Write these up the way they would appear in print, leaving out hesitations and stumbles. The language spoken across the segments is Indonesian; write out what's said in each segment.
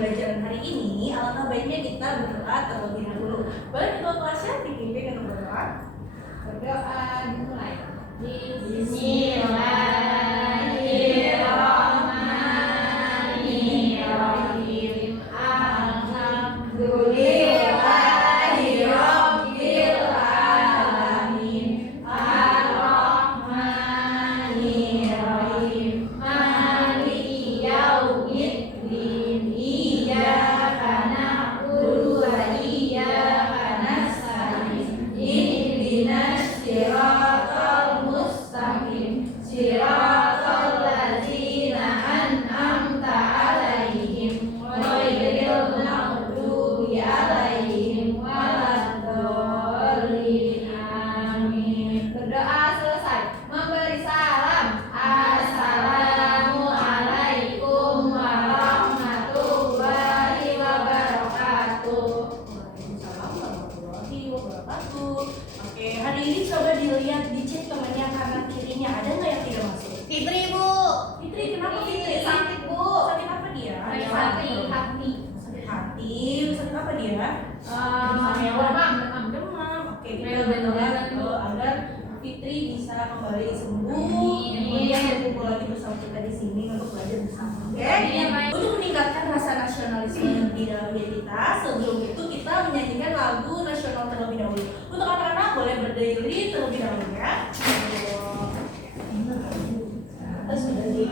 pembelajaran hari ini, alangkah baiknya kita berdoa terlebih dahulu. Boleh ketua kelasnya dipimpin dengan berdoa. Berdoa dimulai. Bismillahirrahmanirrahim. Alhamdulillahirabbil alamin. Ar-Rahmanirrahim. Maliki yaumiddin. Iyyaka na'budu wa iyyaka nasta'in. Ihdinas siratal mustaqim. Siratal ladzina an'amta 'alaihim ghairil maghdubi 'alaihim waladdallin. Amin. Berdoa selesai. Memberi salam. Assalamualaikum warahmatullahi wabarakatuh. Waalaikumsalam warahmatullahi wabarakatuh. Oke, hari ini coba dilihat di chat temannya kanan kirinya, ada nggak yang tidak masuk? Fitri, Bu. Fitri, kenapa Fitri? Sakit, Bu. Sakit apa dia? Sakit hati. Sakit hati. Sakit apa dia? Demam. Oke, kita berdoa agar Fitri bisa kembali sembuh, kemudian berkumpul lagi bersama kita di sini untuk belajar bersama. Oke? Untuk meningkatkan rasa nasionalisme di dalam diri kita, sebelum itu kita menyanyikan lagu nasional terlebih dahulu. Untuk anak-anak boleh berdiri terlebih dahulu ya. Kita sudah di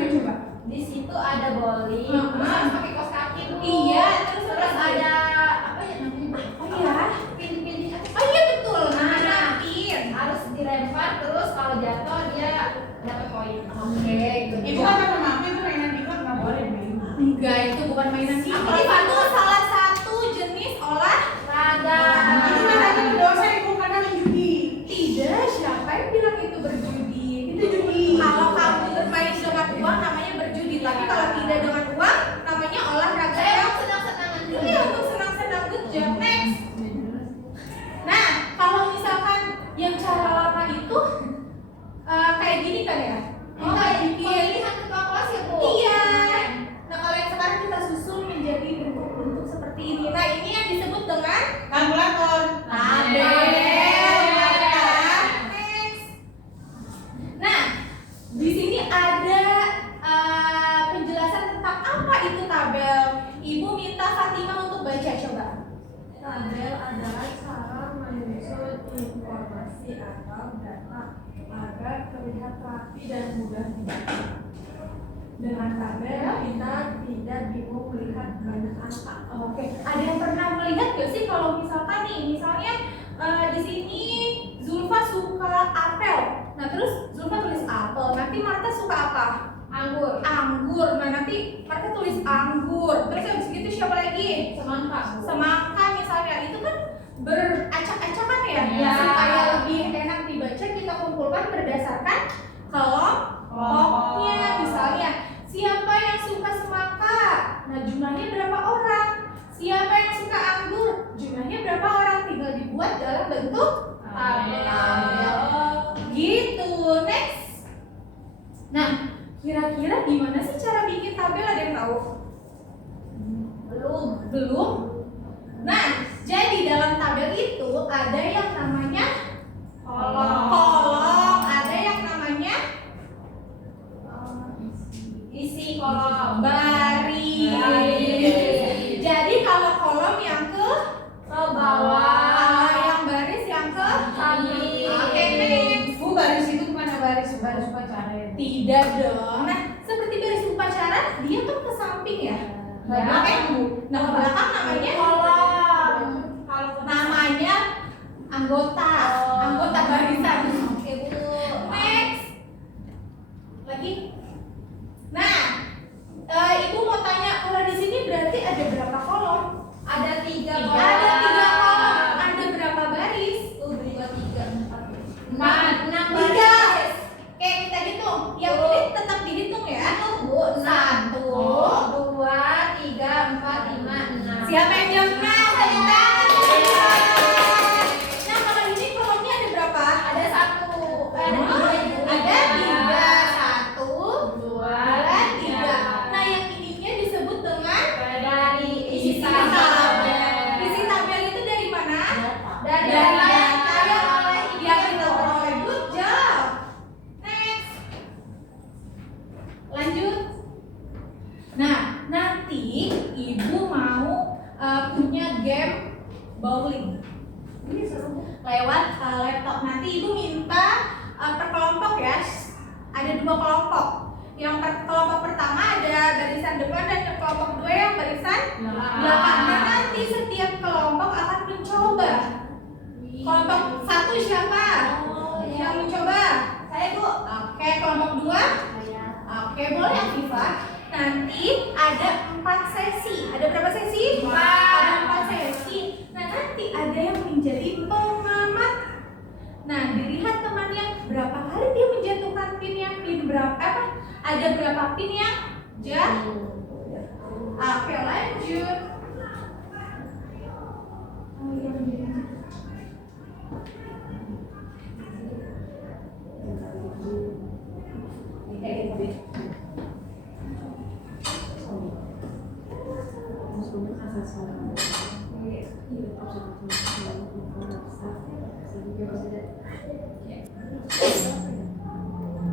namanya coba? Di situ ada bowling, terus harus pakai kaos kaki dulu. Iya, terus ada apa ya namanya? oh iya, Pin-pin. oh iya betul. Nah, pin. harus dilempar terus kalau jatuh dia dapat poin. Oke, Ibu kan sama mami itu mainan di nggak boleh main. enggak, itu bukan mainan sih. Itu salah satu jenis olahraga. Itu kan ada berdosa ibu karena main judi. Tidak, siapa yang bilang itu berjudi? Itu judi. Kalau kamu bermain dengan uang namanya berjudi, tapi kalau tidak dengan uang namanya olahraga. Saya mau senang-senangan dulu. Iya, untuk senang-senang. Good job. Next. Nah, kalau misalkan yang cara lama itu kayak gini kan ya? Oh, Kita bikin. pemilihan ketua kelas ya, Bu? Iya. Nah, kalau yang sekarang kita susun menjadi bentuk-bentuk seperti ini. Nah, ini yang disebut dengan Kalkulator. tabel. Next. Nah, di sini ada penjelasan tentang apa itu tabel. Ibu minta Fatimah untuk baca, coba. Tabel adalah cara menyusun informasi atau data agar terlihat rapi dan mudah dibaca. Dengan tabel kita tidak bingung melihat banyak angka. Oke, ada yang pernah melihat gak sih kalau misalkan nih, misalnya di sini Zulfa suka apel. Nah, terus Zulfa tulis apel. Nanti Marta suka apa? Anggur. Anggur. Nah, nanti Marta tulis anggur. Terus habis gitu siapa lagi? Semangka. Semangka misalnya. Itu kan beracak-acakan ya. Iya. Supaya lebih enak dibaca, kita kumpulkan berdasarkan kelompoknya. Misalnya, siapa yang suka semangka? Nah, jumlahnya berapa orang? Siapa yang suka anggur? Jumlahnya berapa orang? Tinggal dibuat dalam bentuk tabel. Gitu. Next. Nah, kira-kira gimana sih cara bikin tabel? Ada yang tahu? Belum. Nah, jadi dalam tabel itu ada yang namanya kolom, ada yang namanya Isi kolom. baris. Jadi kalau kolom yang ke bawah. yang baris yang ke Samping. Oke, next. Bu, baris itu bukan baris upacara ya. Tidak dong. Nah, seperti baris upacara, dia kan ke samping ya. Oke. Nah, ke belakang namanya Kolom. namanya anggota, anggota barisan. Oke, Bu. Next. Lagi. Nah, ibu mau tanya, kalau di sini berarti ada berapa kolom? Ada 3 kolom. Ada 3 kolom. Ada berapa baris? Tuh, 2, 3, 4. 6 baris. baris. Oke, kita hitung. Yang ini tetap dihitung ya. Bu, 1, Oh. 2, 3, 4, 5, 6. Siapa yang jawab 6? Nah, kalau ini kolomnya ada berapa? Ada 1. Ada 3. 1, 2, 3. Nah, yang ininya disebut dengan dari isi tabel. Isi tabel itu dari mana? Dari Dari data data yang kita peroleh. Good job. Next. Lanjut. Nah, nanti ibu mau punya game bowling. Ini seru. Lewat laptop. Nanti ibu minta per kelompok ya. Ada 2 kelompok. Yang kelompok pertama ada barisan depan dan yang kelompok 2 yang barisan belakang. Nah, nanti setiap kelompok akan mencoba. Kelompok 1 siapa? Yang mencoba? Saya, Bu. Oke, kelompok 2? Oke, boleh Afifah. Nanti ada 4 sesi. Ada berapa sesi? 4. Ada 4 sesi. Nah, nanti ada yang menjadi pengamat. Nah, dilihat temannya berapa kali dia menjatuhkan pin yang berapa? Ada berapa pin yang jatuh? Oke, lanjut.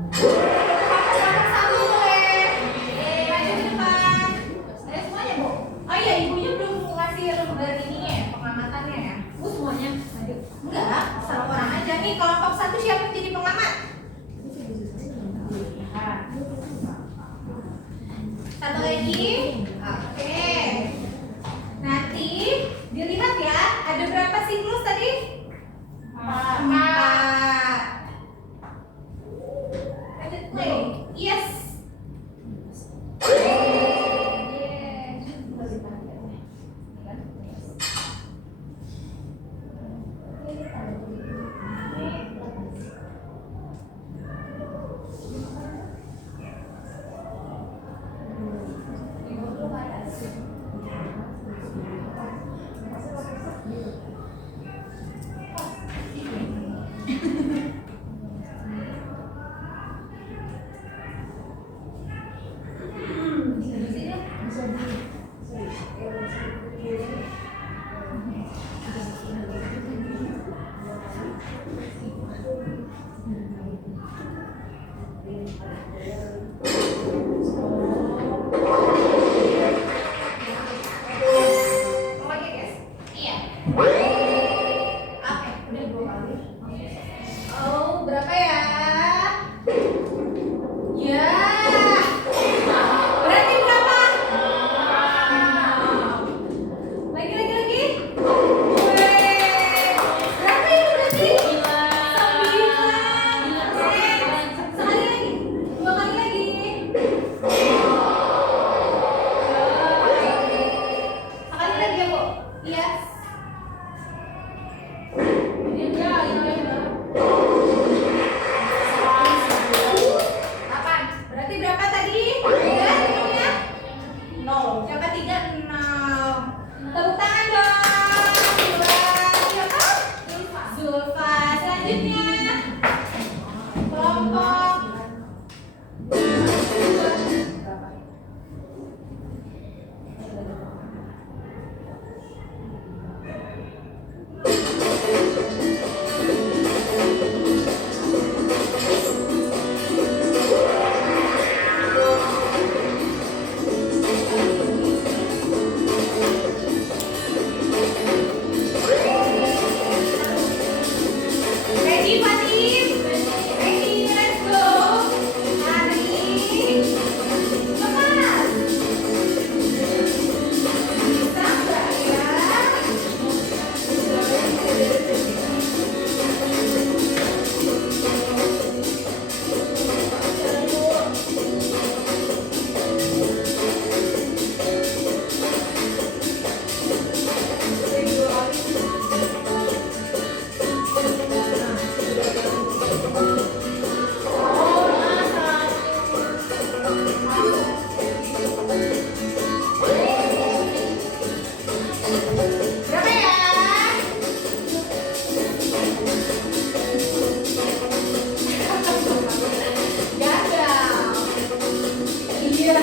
Satu boleh. Lanjut depan. Saya semuanya, Bu. Oh iya, ibunya belum ngasih lembar ini ya, pengamatannya ya? Bu, semuanya. Lanjut. Enggak, satu orang aja nih. Kelompok 1 siapa yang jadi pengamat? lagi. Oke. Nanti dilihat ya, ada berapa siklus tadi? 4. Let it play. Yes. Oke guys, iya. Oke, udah 2 kali. Oh, berapa ya? Ya. Berarti berapa? Lagi. Weh. Berapa itu berarti? 9. Sekali lagi. 2 kali lagi. Sekali lagi ya, Bu. Yes. Berarti berapa tadi? 3 ya? 0. Siapa 3? 0. Tepuk tangan dong. Buat siapa? Zulfa. Selanjutnya kelompok ready, Fatim? Ready, let's go. Lari. Lepas. Bisa nggak ya? Berapa ya? Gagal. Iya.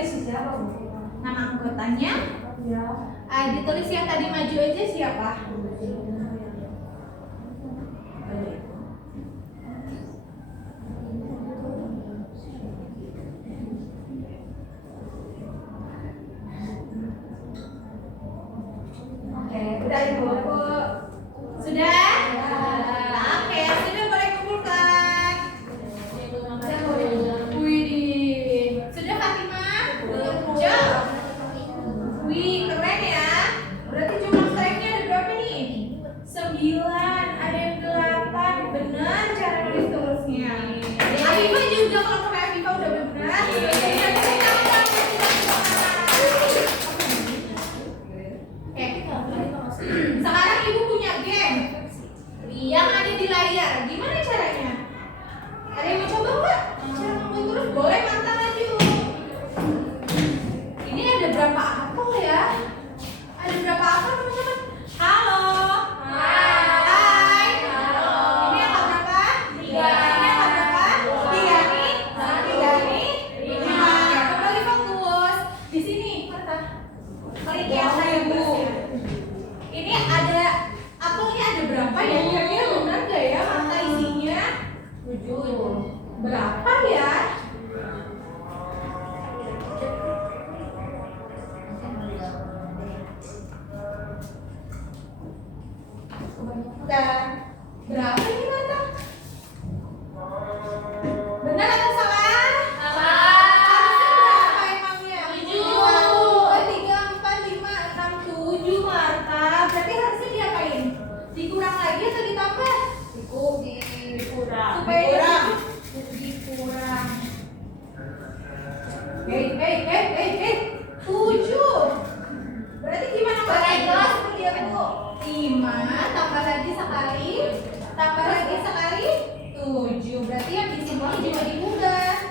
isi siapa, Bu? Nama anggotanya? Ya. Ditulis yang tadi maju aja siapa? Oke, udah Ibu. Sudah? Oke, sudah boleh kumpulkan. Wih, sudah Fatimah? Jauh. Wih, keren ya. Berarti jumlah strike-nya ada berapa nih? 9, ada yang 8. Benar cara nulis terusnya. Afifah juga, kalau pakai Afifah udah benar. Sekarang Ibu punya game yang ada di layar. Gimana caranya? Ada yang mau coba nggak? Cara membuat terus boleh mantap maju. Ini ada berapa apel ya? Ada berapa apel teman-teman? Halo. Hai. Ini angka berapa? 3. Ini angka berapa? 3 nih. 3 nih. 5. Kembali fokus. Di sini. Klik yang saya Bu. Ini ada apelnya ada berapa ya? Kira-kira benar nggak ya? Mata isinya 7. Berapa ya? Dan berapa ini mata? Benar atau salah? Harusnya berapa emangnya? 3, 4, 5, 6, 7 Marta. Berarti harusnya diapain? Dikurang lagi atau ditambah? Dikurang. Supaya dikurang. Hei. 7. Berarti gimana Mbak? Kelas dia Bu. 5 tambah lagi sekali, tambah lagi sekali 7. Berarti yang di sini juga dibuka.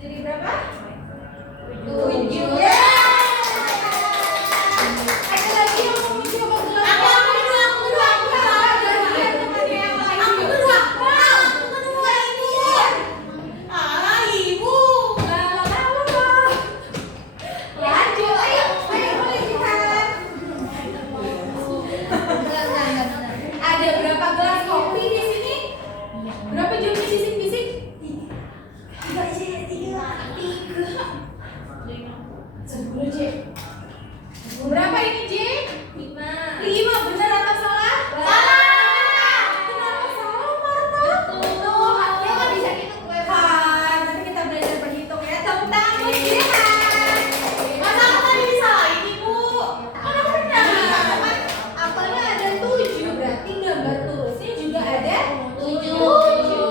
Jadi berapa? 7. Ya. Ada lagi yang mau mencoba gelas? Aku kedua. Jadi lihat temannya yang lain. Aku kedua ini. Alah Ibu. Lama. Lanjut, ayo boleh lihat. Ada berapa gelas kopi di sini? Berapa jumlah bisik-bisik? 3. 10 J. Berapa ini J? 5. Benar atau salah? Salah. Benar atau salah Marta? Betul. Dia kan bisa hitung gue. Nanti kita belajar berhitung ya. Tepuk tangan buat Jihan. Masa aku tadi disalahin Ibu? Mana benar? Apelnya ada 7, berarti gambar tulisnya juga ada 7.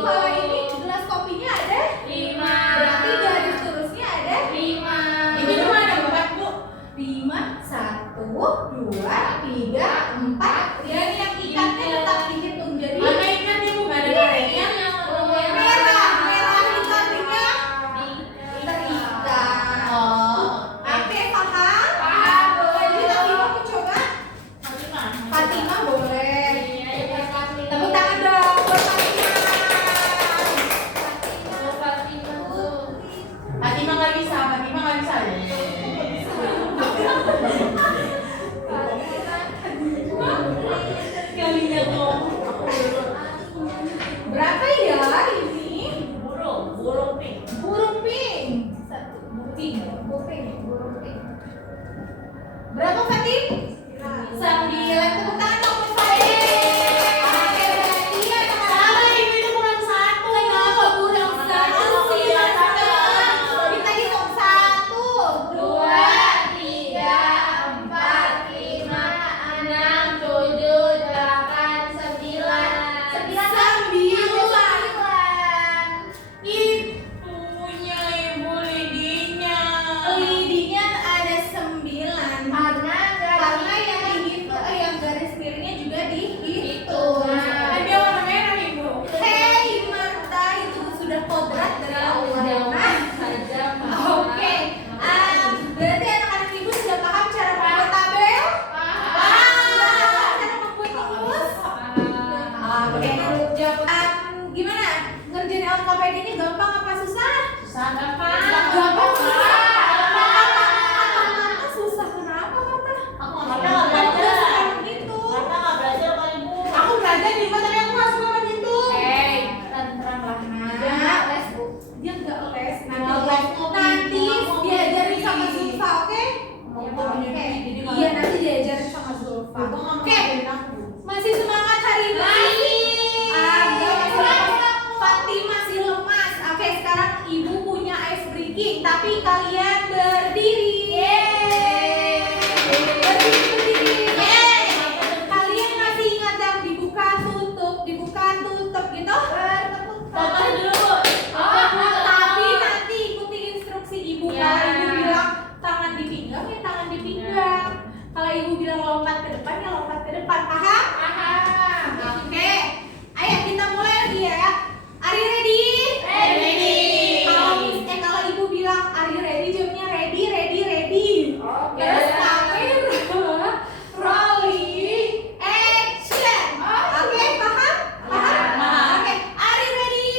Kalau ini gelas kopinya ada 5. Berarti garis terusnya ada 5. Ini cuma ada 4 Bu. 5, 1, 2, 3, 4. Ya ini yang ikatnya tetap dihitung. Jadi mana ikatnya Bu? Mana karetnya? Merah ikatnya terikat. Oke, paham? Jadi tadi mau coba? Fatimah boleh. Tepuk tangan dong buat Fatimah. Fatimah nggak bisa. Kalinya ngomong. Berapa ya ini? Burung pink. Burung pink. Berapa Fatim? 9. Tepuk tangan dong buat Fatim. Oke, berarti ya salah Ibu, itu kurang 1. Kenapa kurang 1 sih? Kita hitung 1, 2, 3, 4, 5, 6, 7, 8, 9. 9. Ibunya Ibu Lidinya ada 9. Karena tapi kalian berdiri. Berdiri. Kalian masih ingat yang dibuka tutup gitu? Contoh dulu. Tapi nanti ikuti instruksi ibu. Kalau ibu bilang tangan di pinggang, ya tangan di pinggang. Kalau ibu bilang lompat ke depan, ya lompat ke depan. Paham? Oke. Ayo kita mulai lagi ya. Are you ready? Kalau ibu bilang are you ready, jawabnya ready. Terus kamera, rolling, action. Oke, paham? Oke, are you ready?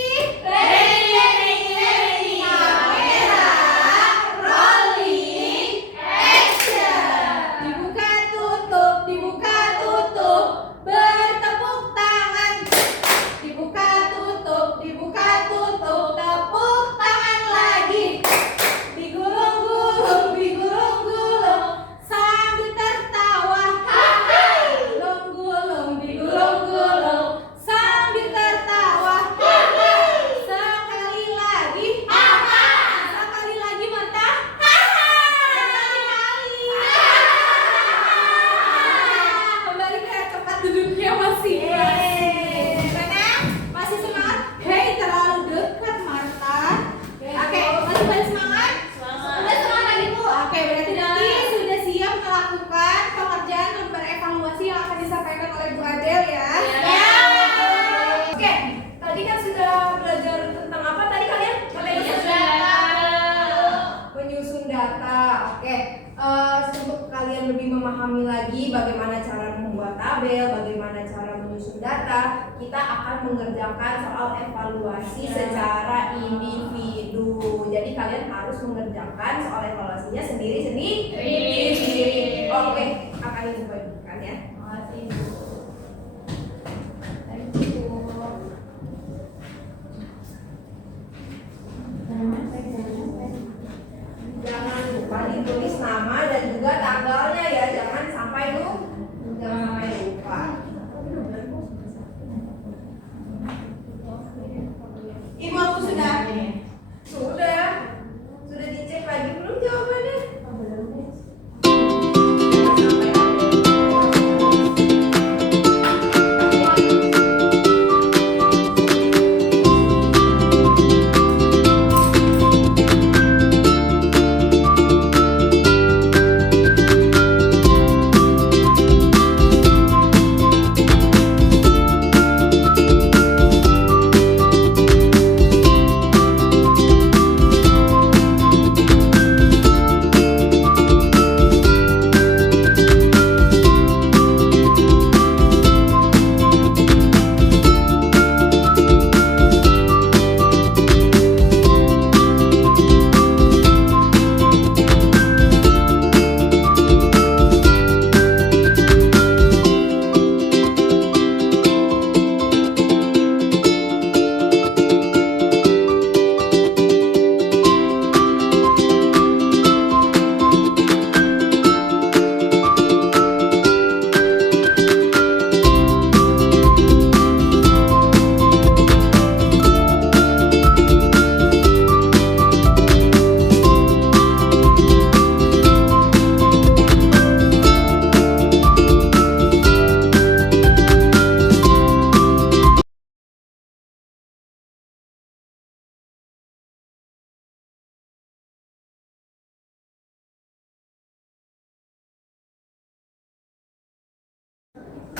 Kamera, rolling, action. Dibuka tutup, bertepuk tangan. Dibuka tutup, tepuk tangan lagi. Digulung-gulung, sambil tertawa. Digulung-gulung, sambil tertawa. Sekali lagi, mata. Kembali ke tempat duduknya masing-masing. Gimana? Masih semangat? Hei, terlalu dekat Marta. Oke, masih pada semangat? Sudah semangat lagi Bu. Oke, berarti nanti sudah siap melakukan pengerjaan lembar evaluasi yang akan disampaikan oleh Bu Adel ya. Oke, tadi kan sudah belajar tentang apa tadi kalian? Menyusun data. Oke, untuk kalian lebih memahami lagi bagaimana cara membuat tabel, bagaimana cara menyusun data, kita akan mengerjakan soal evaluasi secara individu. Jadi kalian harus mengerjakan soal evaluasinya sendiri. Oke, akan ibu bagikan ya. Jangan lupa ditulis nama dan juga tanggalnya ya, jangan sampai lupa. Ibu aku sudah dicek lagi belum jawabannya?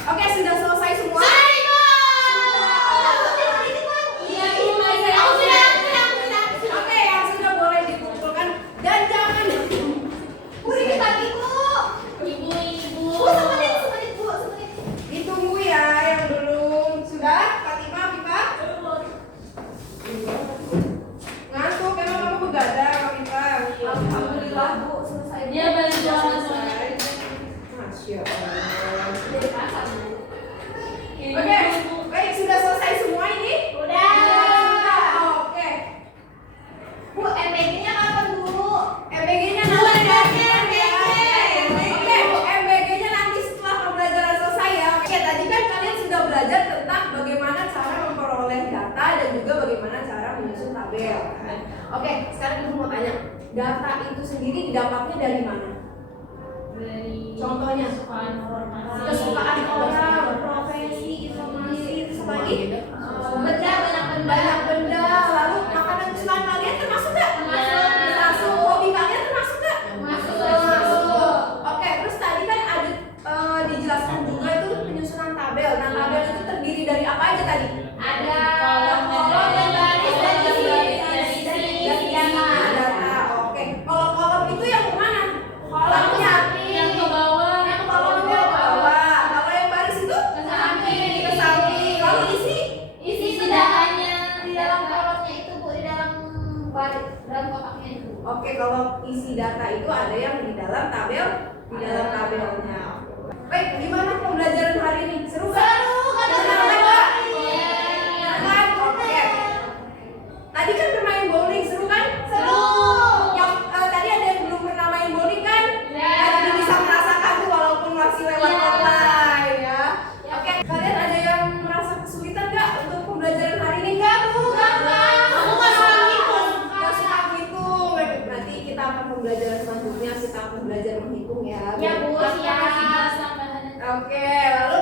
Oke, sudah selesai semua? Oke, yang sudah boleh dikumpulkan dan jangan dikit lagi Bu. Ibu. Bu, semenit. Ditunggu ya yang belum. Sudah? Fatimah, Pipa? Ngantuk, emang kamu begadang, Pipa? Alhamdulillah Bu, selesai. Dia balik jalan semuanya. Masya Allah. Oke, baik, sudah selesai semua ini? Udah. Oke. Bu, MBG-nya kapan Bu? MBG-nya nanti. Oke, MBG-nya nanti setelah pembelajaran selesai ya. Oke, tadi kan kalian sudah belajar tentang bagaimana cara memperoleh data dan juga bagaimana cara menyusun tabel. Oke, sekarang ibu mau tanya. data itu sendiri didapatnya dari mana? Dari Contohnya? Kesukaan orang, profesi, informasi, terus apa lagi? Banyak benda, lalu makanan kesukaan kalian termasuk nggak? Termasuk. Hobi kalian termasuk nggak? Termasuk. Oke, terus tadi kan ada dijelaskan juga itu penyusunan tabel. Nah, tabel itu terdiri dari apa aja tadi? Ada kolom dan baris dan isi Data. Oke, kalau kolom itu yang mana? Kolomnya yang ke bawah, kolomnya ke bawah. Kalau yang baris itu ke samping. ke samping. Kalau isi Isi datanya di dalam kolomnya itu Bu, di dalam baris, dalam kotaknya itu. Oke, kalau isi data itu ada yang di dalam tabel, di dalam tabelnya. Baik, gimana pembelajaran hari ini? Seru gak? Menyenangkan gak? Menyenangkan? Oke. Tadi kan bermain bowling, seru kan? Seru. Yang tadi ada yang belum pernah main bowling kan? Ya. Nah, jadi bisa merasakan tuh walaupun masih lewat Ya. online ya. Oke, kalian ada yang merasa kesulitan gak untuk pembelajaran hari ini? Enggak, Bu. Aku nggak suka ngitung. Nggak suka ngitung. Nanti kita akan pembelajaran selanjutnya kita akan belajar menghitung ya. Ya Bu, siap. Oke, lalu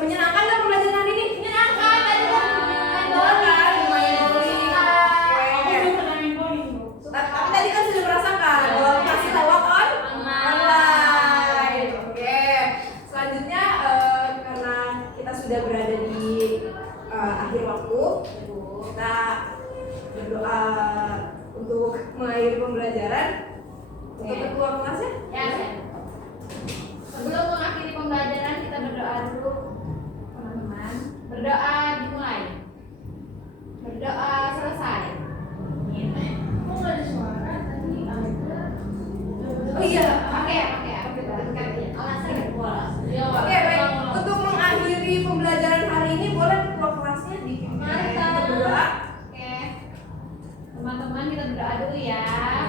menyenangkan nggak pembelajaran hari ini? Menyenangkan, tadi kan Menyenangkan, bowling. lumayan bowling. Aku Oke. belum pernah main bowling, Bu. Tapi tadi kan sudah merasakan kalau masih lewat online. Oke. Selanjutnya karena kita sudah berada di akhir waktu, kita berdoa untuk mengakhiri pembelajaran. Untuk ketua kelasnya? Ya, siap. Sebelum mengakhiri pembelajaran kita berdoa dulu, teman-teman. Berdoa dimulai. Berdoa selesai. Kok nggak ada suara tadi ada? Oh iya. Oke. Oke, baik. Untuk mengakhiri pembelajaran hari ini, boleh ketua kelasnya dipimpin Mantap. berdoa. Oke. Teman-teman kita berdoa dulu ya.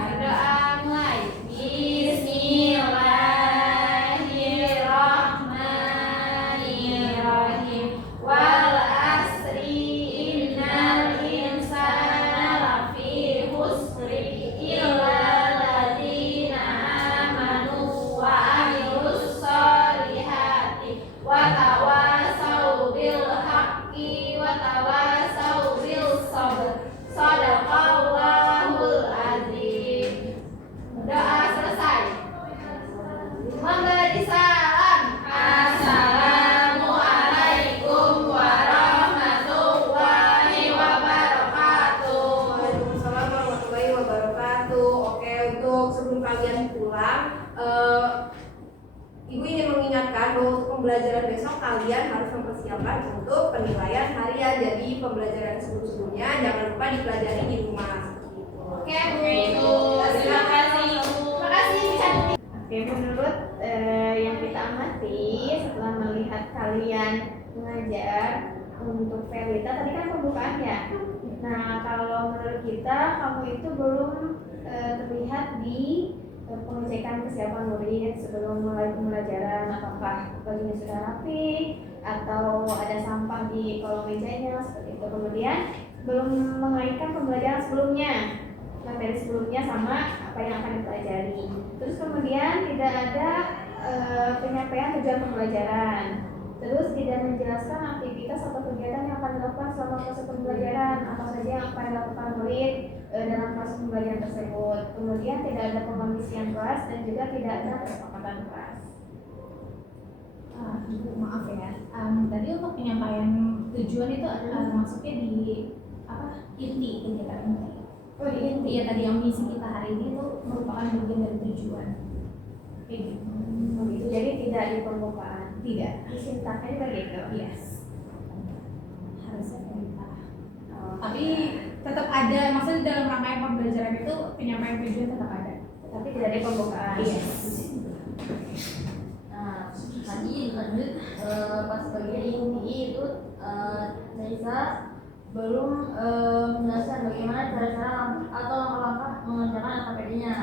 Berdoa mulai. Bismillahirrahmanirrahim. Wal asri innal insana lafi khusri illa alladzina amanu wa amilus solihati wa tawasau bil haqqi wa tawasau bil sabr. Shadaqallahul azim. Doa selesai. Memberi salam. Assalamualaikum warahmatullahi wabarakatuh. Waalaikumsalam warahmatullahi wabarakatuh. Oke, untuk sebelum kalian pulang, Ibu ingin mengingatkan bahwa untuk pembelajaran besok kalian harus mempersiapkan untuk penilaian harian. Jadi pembelajaran sebelum-sebelumnya jangan lupa dipelajari di rumah. Seperti itu. Oke, Bu. Terima kasih, Bu. Terima kasih, Bu. Oke, menurut yang kita amati setelah melihat kalian mengajar untuk Verita tadi kan pembukaan ya. Nah, kalau menurut kita kamu itu belum terlihat di pengecekan kesiapan murid sebelum mulai pembelajaran, apakah bajunya sudah rapi atau ada sampah di kolong mejanya seperti itu. Kemudian belum mengaitkan pembelajaran sebelumnya, materi sebelumnya sama apa yang akan dipelajari. Terus kemudian tidak ada penyampaian tujuan pembelajaran. Terus tidak menjelaskan aktivitas atau kegiatan yang akan dilakukan selama proses pembelajaran, apa saja yang akan dilakukan murid dalam proses pembelajaran tersebut. Kemudian tidak ada pengondisian kelas dan juga tidak ada kesepakatan kelas. Ibu maaf ya, tadi untuk penyampaian tujuan itu maksudnya di apa inti kegiatan inti. Oh, di inti. Iya, tadi yang misi kita hari ini itu merupakan bagian dari tujuan. Kayak gitu. Oh, gitu. Jadi tidak di pembukaan. Tidak. Disintaknya juga gitu. Yes. Harusnya perintah. Oh, Tapi tetap ada, maksudnya dalam rangkaian pembelajaran itu penyampaian tujuan tetap ada. tapi tidak di pembukaan. Yes. Nah, tadi lanjut pas bagian inti itu Nisa belum menjelaskan bagaimana cara-cara atau langkah-langkah mengerjakan LKPD-nya.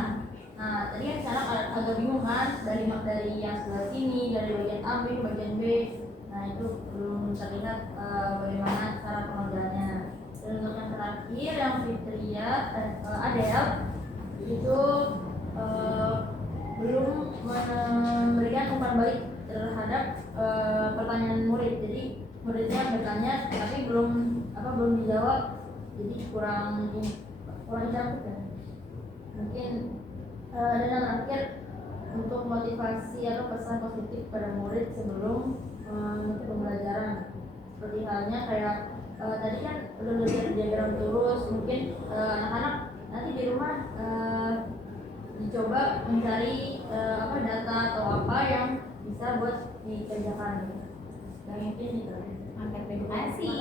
Nah, tadi kan cara agak bingung kan dari yang sebelah sini, dari bagian A B ke bagian B. Nah, itu belum terlihat bagaimana cara pengerjaannya. Dan untuk yang terakhir yang Fitria Adel itu belum memberikan umpan balik terhadap pertanyaan murid. Jadi muridnya bertanya tapi belum dijawab, jadi kurang interaktif ya. Mungkin dan yang terakhir, untuk motivasi atau pesan positif pada murid sebelum mengikuti pembelajaran, seperti halnya kayak tadi kan udah belajar diagram terus, mungkin anak-anak nanti di rumah dicoba mencari data atau apa yang bisa buat dikerjakan. Dan mungkin itu. Terima kasih.